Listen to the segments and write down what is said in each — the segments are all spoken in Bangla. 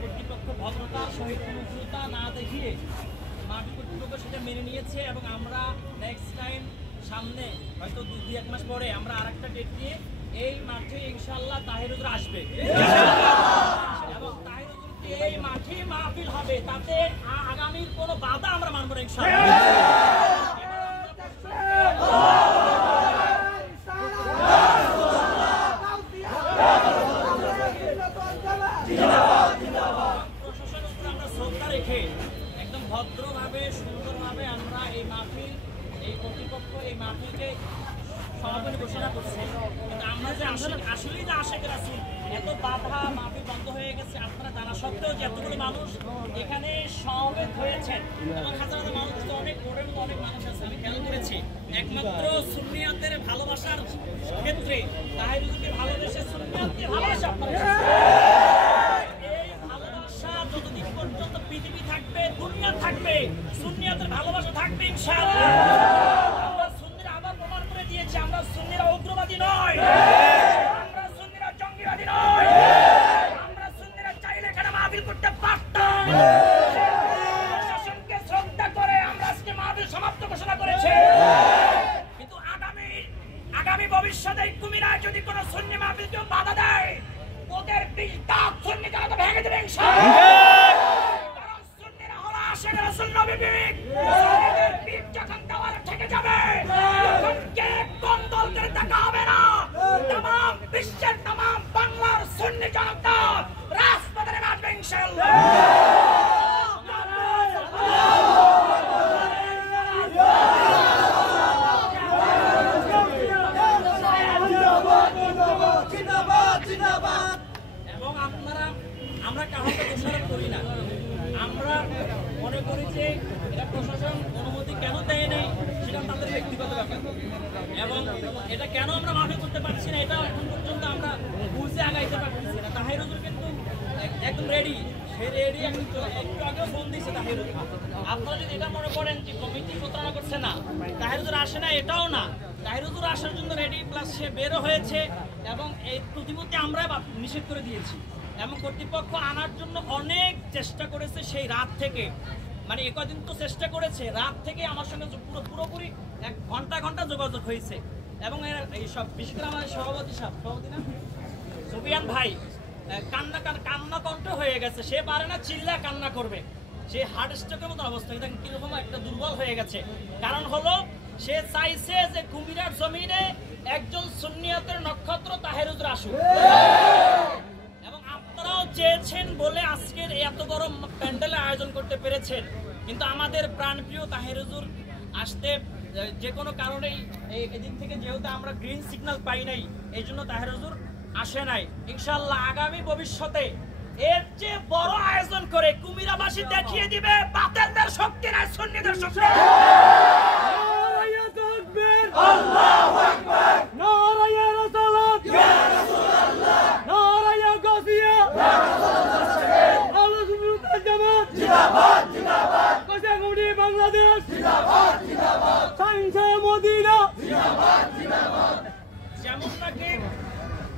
কর্তৃপক্ষ ভদ্রতার সহিত অনুকূলতা না দেখিয়ে মাঠ কর্তৃপক্ষ সেটা মেনে নিয়েছে এবং আমরা নেক্সট টাইম সামনে হয়তো 2-1 মাস পরে আমরা আরেকটা ডেট দিয়ে এই মাঠে ইনশাআল্লাহ তাহির হুজুর আসবে এবং তাহির হুজুরকে এই মাঠে মাহফিল হবে, তাতে আগামীর কোনো বাধা আমরা মানব না ইনশাআল্লাহ। একদম ভদ্রভাবে সুন্দরভাবে আমরা এই মাহফিল, এই কর্তৃপক্ষ এই মাহফিলকে সমাপনী ঘোষণা করছে। কিন্তু আমরা যে আসলেই যে আশা রাসূল এত বাধা, মাহফিল বন্ধ হয়ে গেছে আপনারা জানা সত্ত্বেও যে এতগুলো মানুষ এখানে সমবেত হয়েছে এবং হাজার হাজার মানুষ তো অনেক রোডের মধ্যে অনেক মানুষ আছে, আমি খেয়াল করেছি। একমাত্র সুন্নিয়াতের ভালোবাসার ক্ষেত্রে তাহির হুজুরকে ভালোবেসে সুন্নিয়াতকে ভালোবাসা যতদিন পর্যন্ত পৃথিবী থাকবে, দুনিয়া থাকবে, সুন্নিয়াতের ভালোবাসা থাকবে ইনশাআল্লাহ। আমরা সুন্নিরা আবার প্রমাণ করে দিয়েছি আমরা সুন্নিরা উগ্রবাদী নয়, আমরা সুন্নিরা জঙ্গিবাদী নয়, আমরা সুন্নিরা চাইলে এখানে মাহফিল করতে পারতাম। প্রশাসনকে শ্রদ্ধা করে আমরা আজকে মাহফিল সমাপ্ত ঘোষণা করেছি। কিন্তু আগামী ভবিষ্যতে কুমিরায় যদি কোনো সুন্নি মাহফিল কেউ বাধা দেয়, ওদের 20 দাঁত সুন্নি জামাত ভেঙে দেবে ইনশাআল্লাহ। কারণ সুন্নিরা হলো আশিক রাসূল নবী বীর, সুন্নিদের বীর যখন দেওয়ালে থেকে যাবে তখন কে কোন দল করে দেখা হবে না। तमाम বিশ্বের तमाम বাংলার সুন্নি জনতা রাজপথে নামবে ইনশাআল্লাহ। আমরা কাউকে দোষারোপ করি না, আমরা মনে করি যে এটা প্রশাসন অনুমতি কেন দেয় নাই সেটা তাদের ব্যক্তিগত ব্যাপার এবং এটা কেন আমরা মাহফিল করতে পারছি না এটা এখন পর্যন্ত আমরা বুঝে আগাইতে পারতেছি না। তাহির হুজুর কিন্তু একদম রেডি, সে রেডি, একটু আগেও ফোন দিয়েছে তাহির হুজুর। আপনারা যদি এটা মনে করেন যে কমিটি প্রতারণা করছে না, তাহির হুজুর আসে না এটাও না, তাহির হুজুর আসার জন্য রেডি, প্লাস সে বেরো হয়েছে এবং এই প্রতিমূর্তি আমরা নিষেধ করে দিয়েছি এবং কর্তৃপক্ষ আনার জন্য অনেক চেষ্টা করেছে সেই রাত থেকে, মানে একদিন তো চেষ্টা করেছে, রাত থেকে আমার সঙ্গে পুরোপুরি 1 ঘন্টা যোগাযোগ হয়েছে এবং এই সব বিশেষ করে আমার সভাপতি না সুফিয়ান ভাই কান্না কণ্ঠ হয়ে গেছে, সে পারে না চিল্লা কান্না করবে, সে হার্ট স্ট্রোকের মতো অবস্থা, কিরকম একটা দুর্বল হয়ে গেছে। কারণ হলো সে চাইছে যে কুমিরার জমিনে একজন সুন্নিয়াতের নক্ষত্র তাহির হুজুর আসুক এবং আপনারাও চেয়েছেন বলে আজকের এত বড় প্যান্ডেলের আয়োজন করতে পেরেছেন। কিন্তু আমাদের প্রাণপ্রিয় তাহির হুজুর আসতে যে কোনো কারণেই এদিক থেকে যেহেতু আমরা গ্রিন সিগন্যাল পাই নাই, এই জন্য তাহির হুজুর আসে নাই। ইনশাআল্লাহ আগামী ভবিষ্যতে এর চেয়ে বড় আয়োজন করে কুমিরাবাসী দেখিয়ে দিবে বাতিলদের শক্তি নাই, সুন্নিদের শক্তি। আল্লাহু আকবার, নারায়ে রিসালাত, ইয়া রাসূলুল্লাহ, নারায়ে গাজিয়া, ইয়া রাসূলুল্লাহ, আল্লাহু জামাত জিন্দাবাদ জিন্দাবাদ, কোষাগুড়ি বাংলাদেশ জিন্দাবাদ জিন্দাবাদ, সাইনসে মদিনা জিন্দাবাদ জিন্দাবাদ।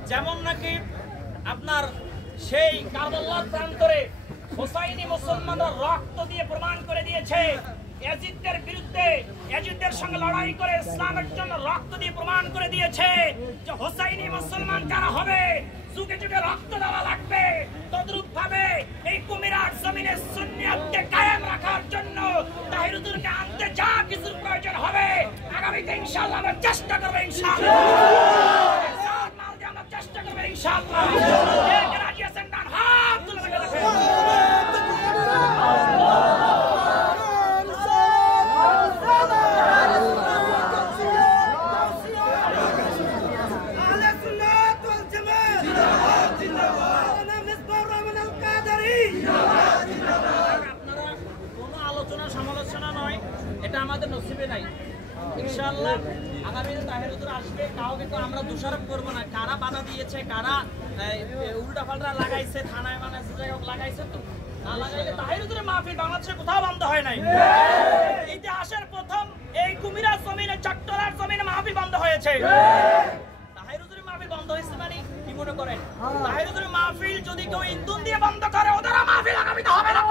যেমন নাকি আপনার সেই কারবালার প্রান্তরে হুসাইনি মুসলমানরা রক্ত দিয়ে প্রমাণ করে দিয়েছে, ইয়াজিদের বিরুদ্ধে ইয়াজিদের সঙ্গে লড়াই করে ইসলামের জন্য রক্ত দিয়ে প্রমাণ করে দিয়েছে যে হুসাইনি মুসলমান যারা হবে যুগে যুগে রক্ত দেওয়া লাগবে। তদ্রূপ ভাবে এই কুমিরার জমিনে সুন্নিয়াতকে কায়েম রাখার জন্য তাহির হুজুরকে আনতে যা কিছুর প্রয়োজন হবে আগামীতে ইনশাআল্লাহ আমরা চেষ্টা করব ইনশাআল্লাহ, আমরা চেষ্টা করব ইনশাআল্লাহ। রাজি আছেন না? হাত তুলে রাখেন। এটা আমাদের নসিবে নাই। ইনশাআল্লাহ আগামীতে তাহির হুজুর আসবে, কাউকে তো আমরা দোষারোপ করবো না, কারা বাধা দিয়েছে, কারা উল্টা পাল্টা লাগাইছে, থানায় মানাইছে, লাগাইছে তো না লাগাইলে তাহিরুদ্দিন মাহফিল বাংলাদেশে কোথাও বন্ধ হয় নাই। ইতিহাসের প্রথম এই কুমিরা জমিনে, চট্টলার জমিনে মাহফিল বন্ধ হয়েছে। তাহিরুদ্দিন মাহফিল বন্ধ হয়েছে মানে কি মনে করেন? তাহিরুদ্দিন মাহফিল যদি কেউ ইন্ধন দিয়ে বন্ধ করে, ওদের মাহফিল আগামীতে হবে না।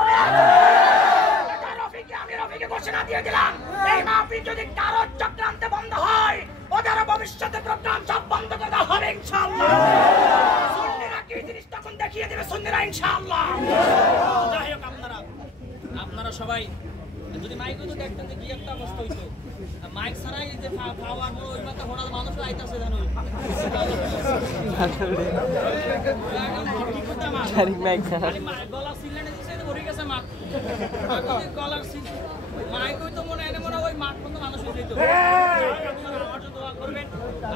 আমি রফিকে ঘোষণা দিয়ে দিলাম, এই মাহফিল যদি কারো চক্রান্তে বন্ধ হয়, ওদের ভবিষ্যতে প্রোগ্রাম সব বন্ধ করে দেওয়া হবে ইনশাআল্লাহ। সুন্নিরা কি জিনিস তখন দেখিয়ে দেবে সুন্নিরা ইনশাআল্লাহ। যাই হোক, আপনারা সবাই যদি মাইক হইতো দেখতেন যে কি একটা অবস্থা হইতো। মাইক ছাড়াই যে পাওয়ার মনে ওই মাথা হঠাৎ মানুষ আইতাছে জানো গলা সিলেনে দিছে ভরে গেছে মাঠ, গলার মাইক হইতো মনে এনে মনে ওই মাঠ পর্যন্ত মানুষ হয়ে যেত। আমার জন্য দোয়া করবেন।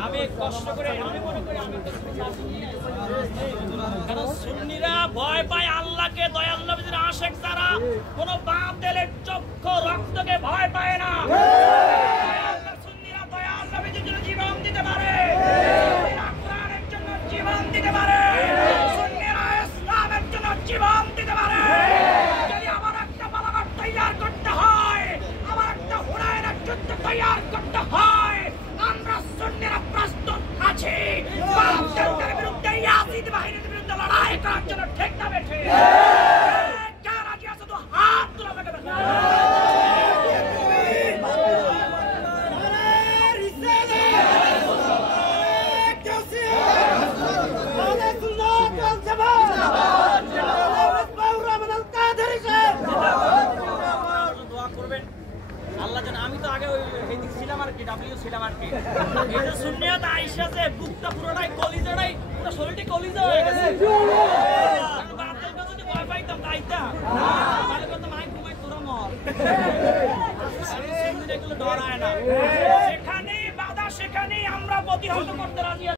আমি কষ্ট করে আমি মনে করি আমি কারণ সুন্নিরা ভয় পায় আল্লাহকে, দয়াল নবীর আশিক যারা কোন বাপ তেলের চক্ষু রক্তকে ভয় পায় না। সুন্নিরা দয়াল নবীর জন্য জীবন দিতে পারে, সুন্নিরা কোরআনের জন্য জীবন দিতে পারে, সুন্নিরা ইসলামের জন্য জীবন দিতে পারে। যদি আমার একটা বালাঘাট তৈরি করতে হয়, আমার একটা হুনায়নের যুদ্ধ তৈরি করতে হয়, আমরা সুন্নিরা প্রস্তুত আছি বাপদের বিরুদ্ধে, ইয়াজিদ বাহিনীর বিরুদ্ধে লড়াই করার জন্য। ঠিক না বেঠিক? কার রাজি আছে তো হাত তুলে আমাকে দেখা। আল্লাহ জানে, আমি তো আগে ওই দিক ছিলাম আর কি, ডাব্লিউ ছিলাম আর কি। এটা সুন্নিয়াত আইসা যে বুকটা পুরোটাই কলিজাটাই পুরো শরীরটি কলিজা হয়ে গেছে। যদি ভয় পাইতাম তাইতা তাহলে কত মাই ঘুমাই তোরা মর। এগুলো ডরায় না, সেখানেই বাধা, সেখানেই আমরা প্রতিহত করতে রাজি।